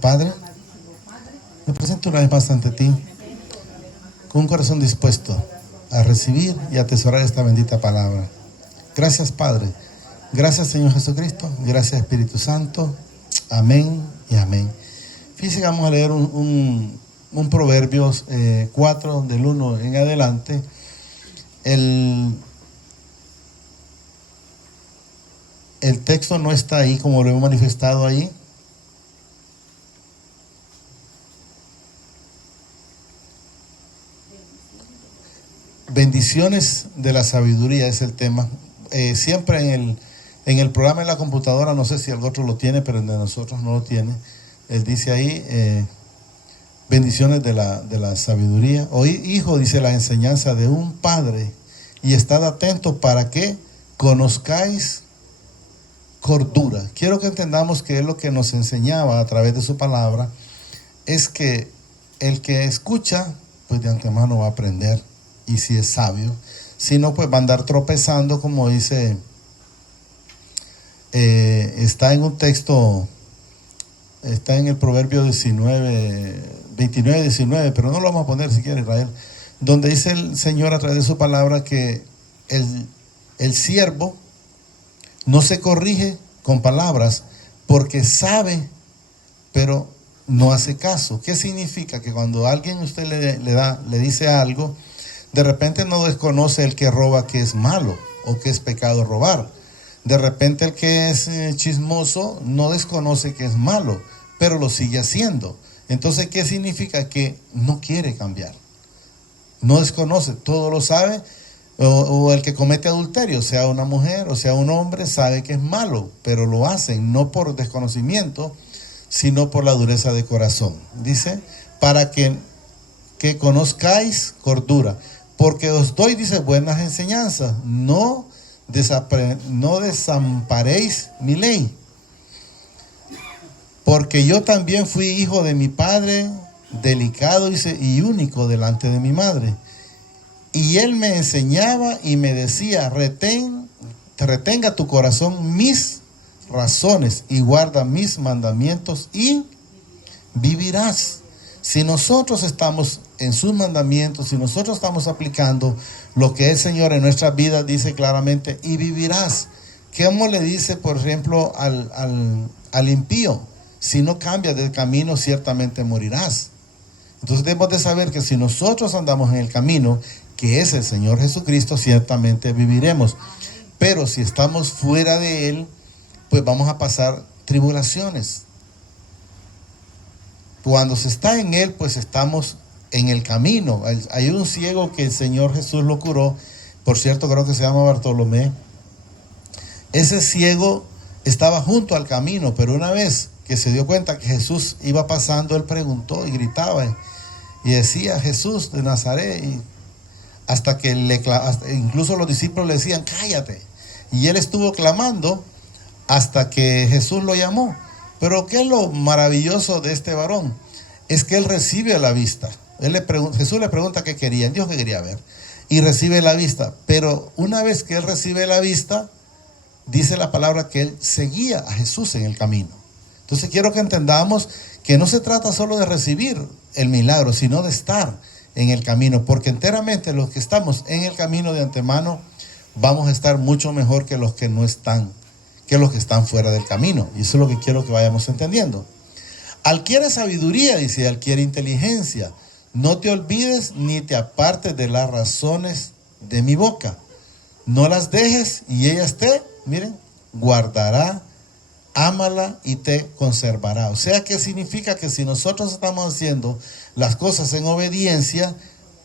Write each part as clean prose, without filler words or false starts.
Padre, me presento una vez más ante ti con un corazón dispuesto a recibir y atesorar esta bendita palabra. Gracias, Padre. Gracias, Señor Jesucristo. Gracias, Espíritu Santo. Amén y amén. Fíjense que vamos a leer un Proverbios 4 del 1 en adelante. El texto no está ahí como lo hemos manifestado ahí. Bendiciones de la sabiduría es el tema. Siempre en el programa en la computadora, no sé si el otro lo tiene, pero el de nosotros no lo tiene. Él dice ahí, bendiciones de la sabiduría. Oí, hijo, dice la enseñanza de un padre, y estad atentos para que conozcáis cordura. Quiero que entendamos que es lo que nos enseñaba a través de su palabra, es que el que escucha, pues de antemano va a aprender. Y si es sabio, si no, pues va a andar tropezando, como dice, está en un texto, está en el Proverbio 29, pero no lo vamos a poner si quiere, Israel, donde dice el Señor a través de su palabra que el siervo no se corrige con palabras porque sabe, pero no hace caso. ¿Qué significa? Que cuando alguien usted le dice algo, de repente no desconoce el que roba que es malo o que es pecado robar. De repente el que es chismoso no desconoce que es malo, pero lo sigue haciendo. Entonces, ¿qué significa? Que no quiere cambiar. No desconoce, todo lo sabe. O el que comete adulterio, sea una mujer o sea un hombre, sabe que es malo, pero lo hacen no por desconocimiento, sino por la dureza de corazón. Dice, para que conozcáis cordura. Porque os doy, dice, buenas enseñanzas. No desamparéis mi ley. Porque yo también fui hijo de mi padre, delicado, dice, y único delante de mi madre. Y él me enseñaba y me decía, retenga tu corazón mis razones y guarda mis mandamientos y vivirás. Si nosotros estamos en sus mandamientos, si nosotros estamos aplicando lo que el Señor en nuestra vida dice claramente, y vivirás. ¿Cómo le dice, por ejemplo, al impío? Si no cambias de camino, ciertamente morirás. Entonces debemos de saber que si nosotros andamos en el camino, que es el Señor Jesucristo, ciertamente viviremos. Pero si estamos fuera de Él, pues vamos a pasar tribulaciones. Cuando se está en Él, pues estamos en el camino. Hay un ciego que el Señor Jesús lo curó. Por cierto, creo que se llama Bartolomé. Ese ciego estaba junto al camino, pero una vez que se dio cuenta que Jesús iba pasando, él preguntó y gritaba y decía, Jesús de Nazaret. Y hasta que incluso los discípulos le decían, cállate. Y él estuvo clamando hasta que Jesús lo llamó. Pero ¿qué es lo maravilloso de este varón? Es que él recibe la vista. Jesús le pregunta qué quería, Dios que quería ver, y recibe la vista. Pero una vez que él recibe la vista, dice la palabra que él seguía a Jesús en el camino. Entonces quiero que entendamos que no se trata solo de recibir el milagro, sino de estar en el camino, porque enteramente los que estamos en el camino de antemano vamos a estar mucho mejor que los que no están, que los que están fuera del camino. Y eso es lo que quiero que vayamos entendiendo. Adquiere sabiduría, dice, adquiere inteligencia. No te olvides ni te apartes de las razones de mi boca. No las dejes y ellas miren, guardará, ámala y te conservará. O sea, que significa que si nosotros estamos haciendo las cosas en obediencia,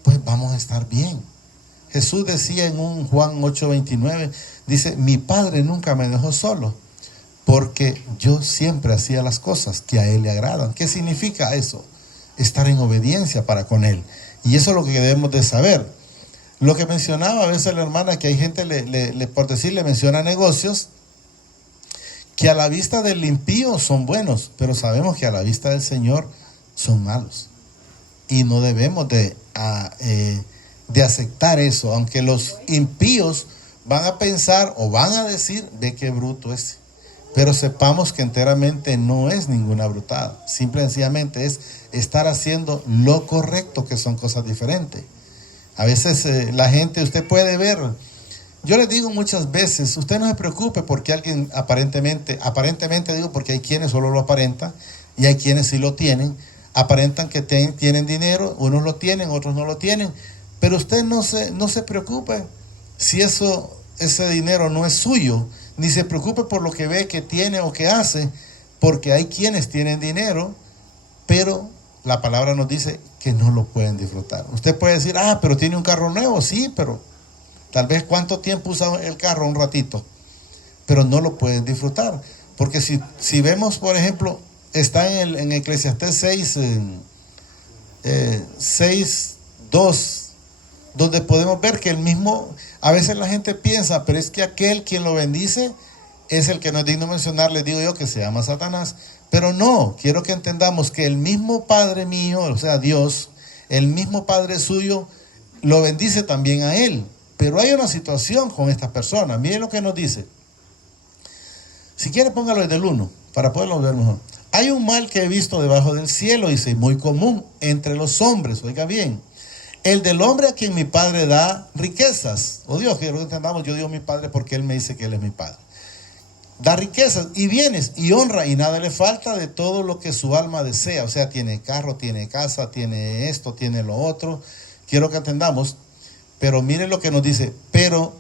pues vamos a estar bien. Jesús decía en un Juan 8:29, dice, mi Padre nunca me dejó solo, porque yo siempre hacía las cosas que a Él le agradan. ¿Qué significa eso? Estar en obediencia para con Él. Y eso es lo que debemos de saber. Lo que mencionaba a veces la hermana, que hay gente, por decir, le menciona negocios, que a la vista del impío son buenos, pero sabemos que a la vista del Señor son malos. Y no debemos de aceptar eso, aunque los impíos van a pensar o van a decir, ve qué bruto es. Pero sepamos que enteramente no es ninguna brutada. Simple y sencillamente es estar haciendo lo correcto, que son cosas diferentes. A veces la gente, usted puede ver, yo les digo muchas veces, usted no se preocupe porque alguien aparentemente digo porque hay quienes solo lo aparentan y hay quienes sí lo tienen, aparentan que tienen dinero, unos lo tienen, otros no lo tienen, pero usted no se preocupe si ese dinero no es suyo, ni se preocupe por lo que ve que tiene o que hace, porque hay quienes tienen dinero, pero la palabra nos dice que no lo pueden disfrutar. Usted puede decir, pero tiene un carro nuevo, sí, pero tal vez cuánto tiempo usa el carro, un ratito, pero no lo pueden disfrutar. Porque si vemos, por ejemplo, está en Eclesiastés 6:2, donde podemos ver que a veces la gente piensa, pero es que aquel quien lo bendice es el que no es digno mencionar, les digo yo, que se llama Satanás. Pero no, quiero que entendamos que el mismo Padre mío, o sea, Dios, el mismo Padre suyo, lo bendice también a él. Pero hay una situación con estas personas. Miren lo que nos dice. Si quiere, póngalo desde el 1, para poderlo ver mejor. Hay un mal que he visto debajo del cielo, dice, muy común entre los hombres, oiga bien. El del hombre a quien mi Padre da riquezas. Dios, quiero que entendamos, yo digo mi Padre porque Él me dice que Él es mi Padre. Da riquezas y bienes y honra y nada le falta de todo lo que su alma desea. O sea, tiene carro, tiene casa, tiene esto, tiene lo otro. Quiero que entendamos, pero miren lo que nos dice. Pero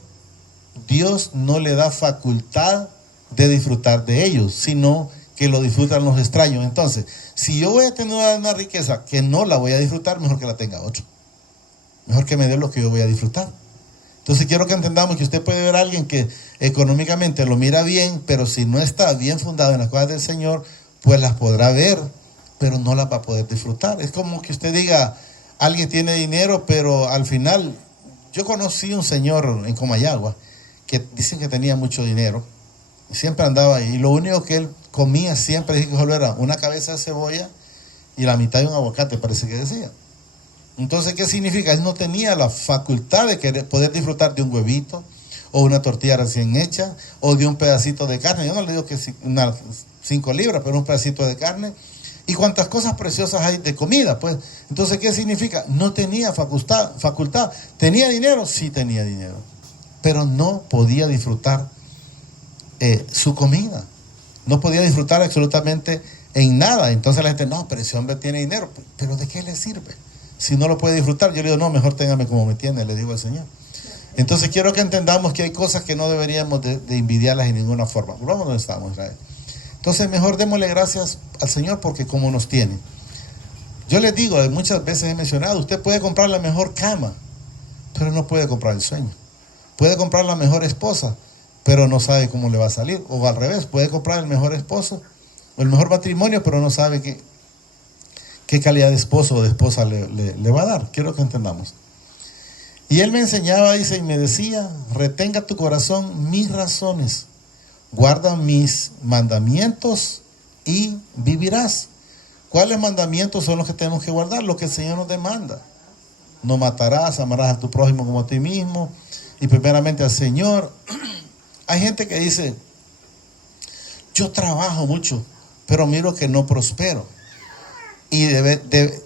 Dios no le da facultad de disfrutar de ellos, sino que lo disfrutan los extraños. Entonces, si yo voy a tener una riqueza que no la voy a disfrutar, mejor que la tenga otro. Mejor que me dé lo que yo voy a disfrutar. Entonces quiero que entendamos que usted puede ver a alguien que económicamente lo mira bien, pero si no está bien fundado en las cosas del Señor, pues las podrá ver, pero no las va a poder disfrutar. Es como que usted diga, alguien tiene dinero, pero al final, yo conocí un señor en Comayagua, que dicen que tenía mucho dinero, y siempre andaba ahí, y lo único que él comía siempre, dije que solo era una cabeza de cebolla y la mitad de un aguacate, parece que decía. Entonces, ¿qué significa? Él no tenía la facultad de poder disfrutar de un huevito, o una tortilla recién hecha, o de un pedacito de carne. Yo no le digo que 5 libras, pero un pedacito de carne. Y cuántas cosas preciosas hay de comida, pues. Entonces, ¿qué significa? No tenía facultad. ¿Tenía dinero? Sí tenía dinero. Pero no podía disfrutar su comida. No podía disfrutar absolutamente en nada. Entonces la gente, no, pero ese hombre tiene dinero. ¿Pero de qué le sirve? Si no lo puede disfrutar, yo le digo, no, mejor téngame como me tiene, le digo al Señor. Entonces quiero que entendamos que hay cosas que no deberíamos de envidiarlas en ninguna forma. Volvamos donde estamos, Israel. Entonces mejor démosle gracias al Señor porque como nos tiene. Yo les digo, muchas veces he mencionado, usted puede comprar la mejor cama, pero no puede comprar el sueño. Puede comprar la mejor esposa, pero no sabe cómo le va a salir. O al revés, puede comprar el mejor esposo o el mejor matrimonio, pero no sabe qué calidad de esposo o de esposa le va a dar. Quiero que entendamos. Y él me enseñaba, dice, y me decía, retenga tu corazón mis razones, guarda mis mandamientos y vivirás. ¿Cuáles mandamientos son los que tenemos que guardar? Lo que el Señor nos demanda. No matarás, amarás a tu prójimo como a ti mismo, y primeramente al Señor. Hay gente que dice, yo trabajo mucho, pero miro que no prospero. Y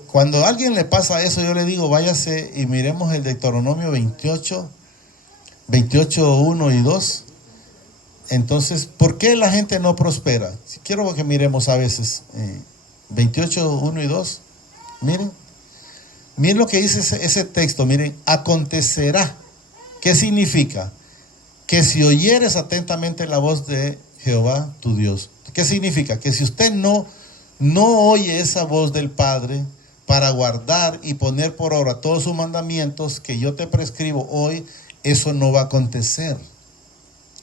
cuando a alguien le pasa eso, yo le digo, váyase y miremos el Deuteronomio 28, 1 y 2. Entonces, ¿por qué la gente no prospera? Quiero que miremos a veces 28, 1 y 2. Miren lo que dice ese texto. Miren, acontecerá. ¿Qué significa? Que si oyeres atentamente la voz de Jehová, tu Dios. ¿Qué significa? Que si usted no oye esa voz del Padre para guardar y poner por obra todos sus mandamientos que yo te prescribo hoy, eso no va a acontecer.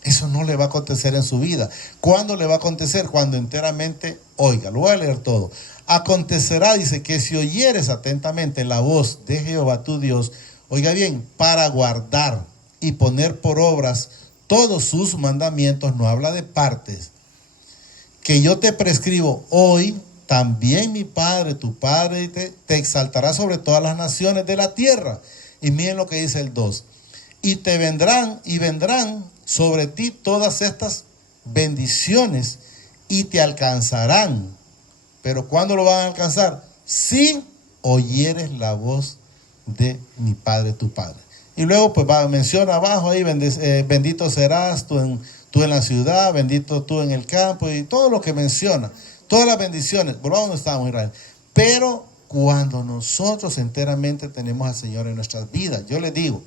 Eso no le va a acontecer en su vida. ¿Cuándo le va a acontecer? Cuando enteramente oiga. Lo voy a leer todo. Acontecerá, dice, que si oyeres atentamente la voz de Jehová tu Dios, oiga bien, para guardar y poner por obras todos sus mandamientos, no habla de partes, que yo te prescribo hoy, también mi Padre, tu Padre, te exaltará sobre todas las naciones de la tierra. Y miren lo que dice el 2. Y vendrán sobre ti todas estas bendiciones y te alcanzarán. Pero ¿cuándo lo van a alcanzar? Si oyeres la voz de mi Padre, tu Padre. Y luego pues menciona abajo ahí, bendito serás tú en la ciudad, bendito tú en el campo, y todo lo que menciona, todas las bendiciones. Volvamos donde estábamos, Israel. Pero cuando nosotros enteramente tenemos al Señor en nuestras vidas, yo les digo,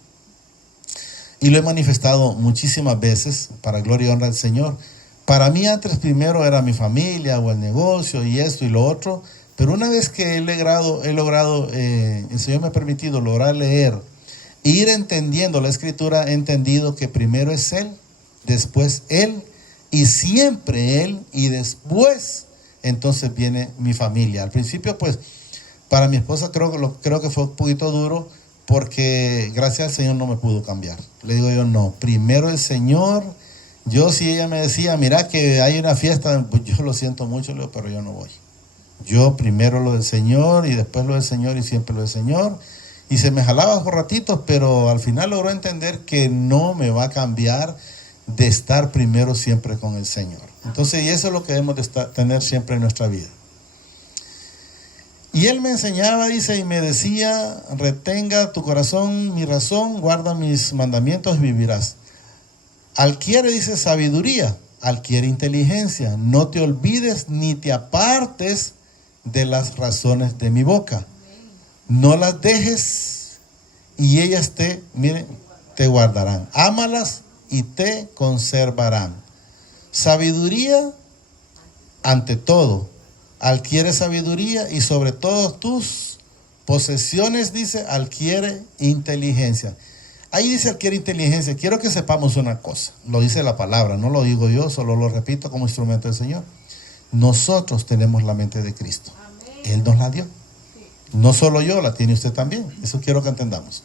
y lo he manifestado muchísimas veces, para gloria y honra del Señor, para mí antes primero era mi familia o el negocio y esto y lo otro, pero una vez que el Señor me ha permitido lograr leer, ir entendiendo la Escritura, he entendido que primero es Él, después Él, y siempre Él, y después entonces viene mi familia. Al principio pues para mi esposa creo que fue un poquito duro, porque gracias al Señor no me pudo cambiar. Le digo yo, no, primero el Señor. Yo, si ella me decía, mira que hay una fiesta, pues yo lo siento mucho, le digo, pero yo no voy. Yo primero lo del Señor y después lo del Señor y siempre lo del Señor. Y se me jalaba por ratitos, pero al final logró entender que no me va a cambiar de estar primero siempre con el Señor. Entonces, y eso es lo que debemos de tener siempre en nuestra vida. Y él me enseñaba, dice, y me decía, retenga tu corazón mi razón, guarda mis mandamientos y vivirás. Adquiere, dice, sabiduría, adquiere inteligencia, no te olvides ni te apartes de las razones de mi boca. No las dejes y ellas te guardarán. Ámalas y te conservarán. Sabiduría ante todo. Adquiere sabiduría y sobre todas tus posesiones, dice, adquiere inteligencia. Ahí dice adquiere inteligencia. Quiero que sepamos una cosa. Lo dice la palabra, no lo digo yo, solo lo repito como instrumento del Señor. Nosotros tenemos la mente de Cristo. Él nos la dio. No solo yo, la tiene usted también. Eso quiero que entendamos.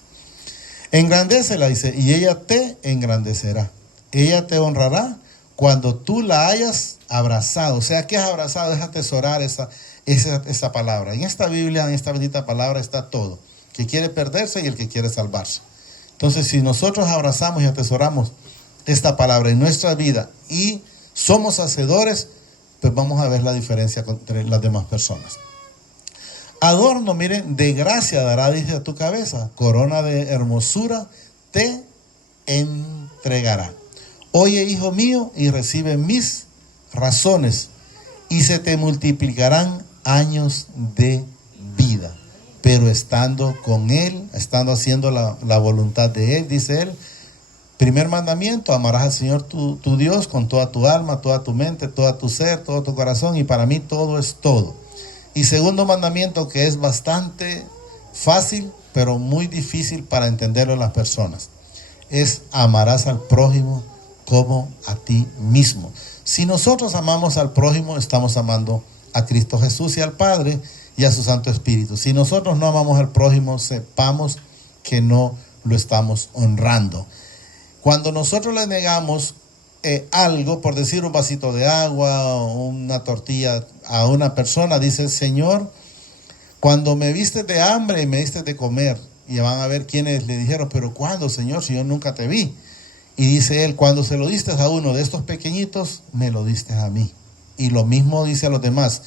Engrandécela, dice, y ella te engrandecerá. Ella te honrará cuando tú la hayas abrazado. O sea, ¿qué es abrazado? Es atesorar esa palabra. En esta Biblia, en esta bendita palabra está todo. El que quiere perderse y el que quiere salvarse. Entonces, si nosotros abrazamos y atesoramos esta palabra en nuestra vida y somos hacedores, pues vamos a ver la diferencia entre las demás personas. Adorno, miren, de gracia dará, dice, a tu cabeza. Corona de hermosura te entregará. Oye, hijo mío, y recibe mis razones, y se te multiplicarán años de vida. Pero estando con Él, estando haciendo la voluntad de Él, dice Él, primer mandamiento, amarás al Señor tu Dios con toda tu alma, toda tu mente, todo tu ser, todo tu corazón, y para mí todo es todo. Y segundo mandamiento, que es bastante fácil, pero muy difícil para entenderlo en las personas, es amarás al prójimo como a ti mismo. Si nosotros amamos al prójimo, estamos amando a Cristo Jesús y al Padre y a su Santo Espíritu. Si nosotros no amamos al prójimo, sepamos que no lo estamos honrando. Cuando nosotros le negamos algo, por decir un vasito de agua o una tortilla a una persona, dice el Señor, cuando me viste de hambre y me diste de comer, y van a ver quienes le dijeron, pero ¿cuándo, Señor, si yo nunca te vi? Y dice Él, cuando se lo diste a uno de estos pequeñitos, me lo diste a mí. Y lo mismo dice a los demás.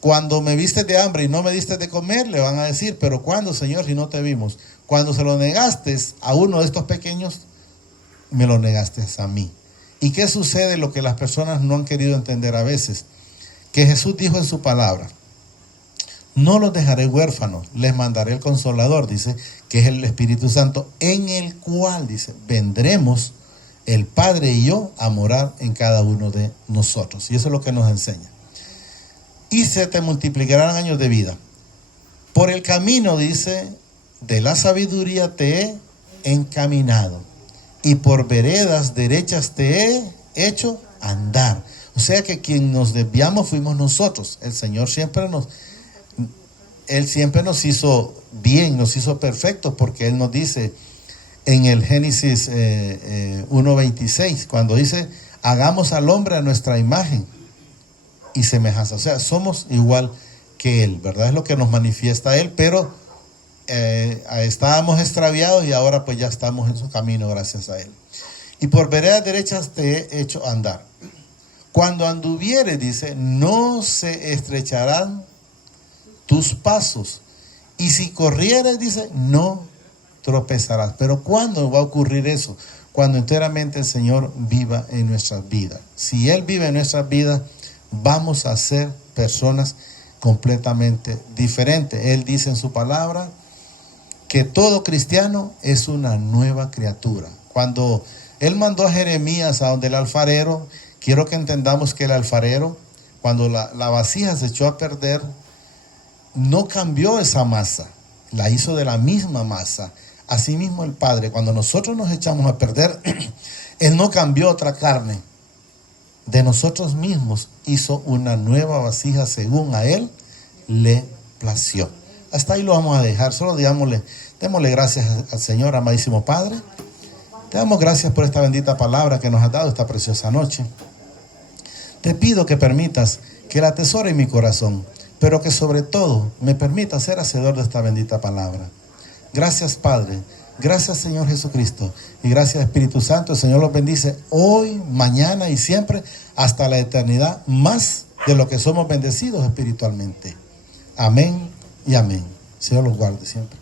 Cuando me viste de hambre y no me diste de comer, le van a decir, pero ¿cuándo, Señor, si no te vimos? Cuando se lo negaste a uno de estos pequeños, me lo negaste a mí. ¿Y qué sucede? Lo que las personas no han querido entender a veces. Que Jesús dijo en su palabra, no los dejaré huérfanos, les mandaré el Consolador, dice, que es el Espíritu Santo, en el cual, dice, vendremos el Padre y yo a morar en cada uno de nosotros. Y eso es lo que nos enseña. Y se te multiplicarán años de vida. Por el camino, dice, de la sabiduría te he encaminado, y por veredas derechas te he hecho andar. O sea que quien nos desviamos fuimos nosotros. El Señor Él siempre nos hizo bien, nos hizo perfectos, porque Él nos dice en el Génesis 1:26, cuando dice, hagamos al hombre a nuestra imagen y semejanza. O sea, somos igual que Él, ¿verdad? Es lo que nos manifiesta Él, pero estábamos extraviados y ahora pues ya estamos en su camino gracias a Él. Y por veredas derechas te he hecho andar. Cuando anduvieres, dice, no se estrecharán tus pasos. Y si corrieres, dice, no tropezarás. Pero ¿cuándo va a ocurrir eso? Cuando enteramente el Señor viva en nuestras vidas. Si Él vive en nuestras vidas, vamos a ser personas completamente diferentes. Él dice en su palabra que todo cristiano es una nueva criatura. Cuando Él mandó a Jeremías a donde el alfarero, quiero que entendamos que el alfarero, cuando la vasija se echó a perder, no cambió esa masa, la hizo de la misma masa. Asimismo el Padre, cuando nosotros nos echamos a perder, Él no cambió otra carne. De nosotros mismos hizo una nueva vasija según a Él le plació. Hasta ahí lo vamos a dejar. Solo démosle gracias al Señor, amadísimo Padre. Te damos gracias por esta bendita palabra que nos has dado esta preciosa noche. Te pido que permitas que la atesore en mi corazón, pero que sobre todo me permita ser hacedor de esta bendita palabra. Gracias, Padre. Gracias, Señor Jesucristo. Y gracias, Espíritu Santo. El Señor los bendice hoy, mañana y siempre hasta la eternidad, más de lo que somos bendecidos espiritualmente. Amén y amén. Señor los guarde siempre.